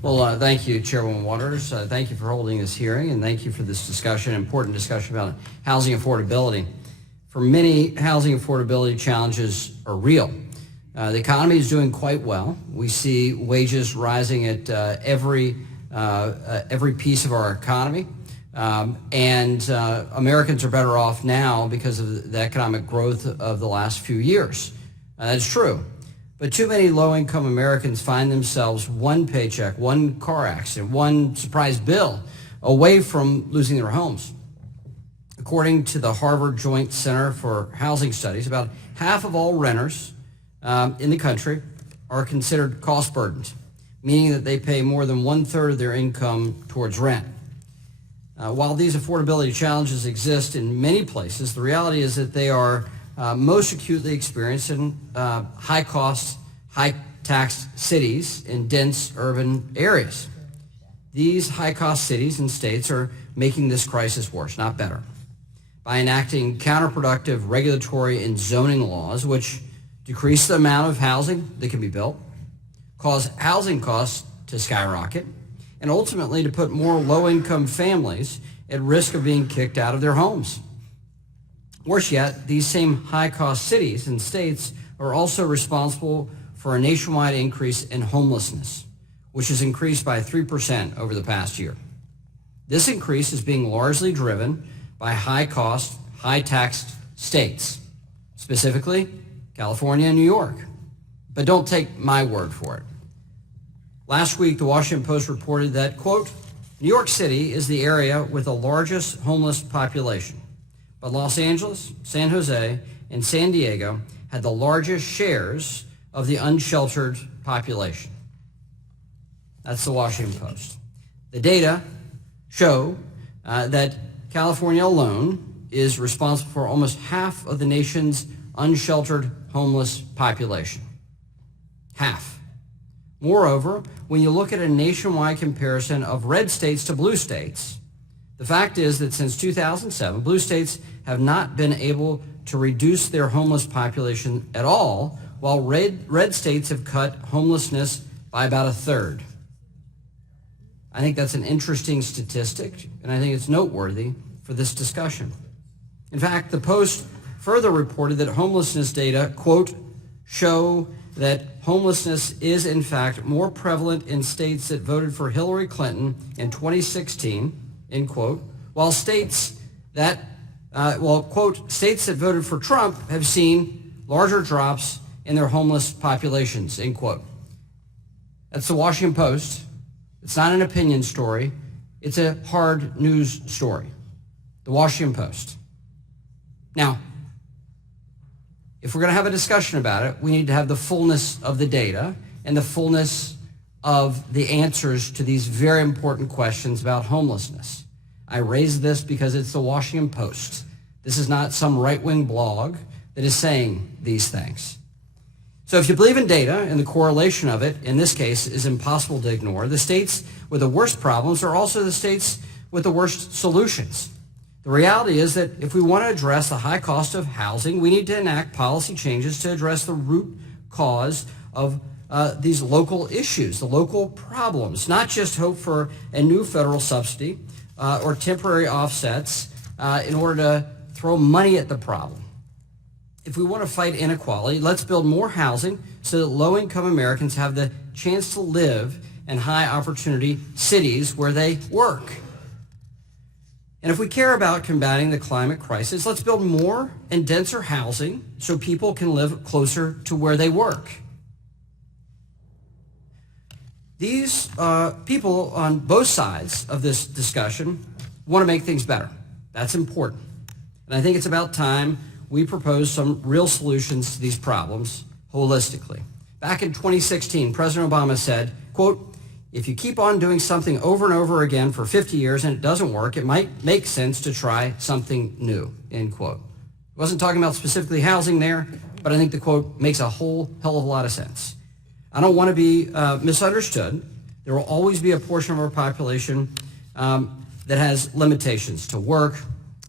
Thank you, Chairwoman Waters. Thank you for holding this hearing, and thank you for this discussion, important discussion about housing affordability. For many, housing affordability challenges are real. The economy is doing quite well. We see wages rising at every piece of our economy, and Americans are better off now because of the economic growth of the last few years. That's true. But too many low-income Americans find themselves one paycheck, one car accident, one surprise bill away from losing their homes. According to the Harvard Joint Center for Housing Studies, about half of all renters in the country are considered cost burdens, meaning that they pay more than 1/3 of their income towards rent. While these affordability challenges exist in many places, the reality is that they are most acutely experienced in high-cost, high-taxed cities in dense urban areas. These high-cost cities and states are making this crisis worse, not better, by enacting counterproductive regulatory and zoning laws, which decrease the amount of housing that can be built, cause housing costs to skyrocket, and ultimately to put more low-income families at risk of being kicked out of their homes. Worse yet, these same high-cost cities and states are also responsible for a nationwide increase in homelessness, which has increased by 3% over the past year. This increase is being largely driven by high-cost, high-taxed states, specifically California and New York. But don't take my word for it. Last week, the Washington Post reported that, quote, New York City is the area with the largest homeless population, but Los Angeles, San Jose, and San Diego had the largest shares of the unsheltered population. That's the Washington Post. The data show that California alone is responsible for almost half of the nation's unsheltered homeless population. Half. Moreover, when you look at a nationwide comparison of red states to blue states, the fact is that since 2007, blue states have not been able to reduce their homeless population at all, while red states have cut homelessness by about 1/3. I think that's an interesting statistic, and I think it's noteworthy for this discussion. In fact, the Post further reported that homelessness data, quote, show that homelessness is in fact more prevalent in states that voted for Hillary Clinton in 2016, end quote, while states that, quote, states that voted for Trump have seen larger drops in their homeless populations, end quote. That's the Washington Post. It's not an opinion story. It's a hard news story. The Washington Post. Now, if we're going to have a discussion about it, we need to have the fullness of the data and the fullness of the answers to these very important questions about homelessness. I raise this because it's the Washington Post. This is not some right-wing blog that is saying these things. So if you believe in data and the correlation of it, in this case, is impossible to ignore, the states with the worst problems are also the states with the worst solutions. The reality is that if we want to address the high cost of housing, we need to enact policy changes to address the root cause of these local issues, the local problems, not just hope for a new federal subsidy or temporary offsets in order to throw money at the problem. If we want to fight inequality, let's build more housing so that low-income Americans have the chance to live in high-opportunity cities where they work. And if we care about combating the climate crisis, let's build more and denser housing so people can live closer to where they work. These people on both sides of this discussion want to make things better. That's important. And I think it's about time we propose some real solutions to these problems holistically. Back in 2016, President Obama said, quote, if you keep on doing something over and over again for 50 years and it doesn't work, it might make sense to try something new, end quote. I wasn't talking about specifically housing there, but I think the quote makes a whole hell of a lot of sense. I don't want to be misunderstood. There will always be a portion of our population that has limitations to work,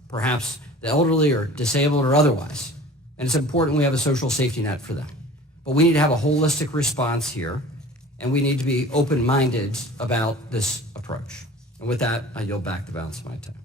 perhaps the elderly or disabled or otherwise. And it's important we have a social safety net for them. But we need to have a holistic response here. and we need to be open-minded about this approach. And with that, I yield back the balance of my time.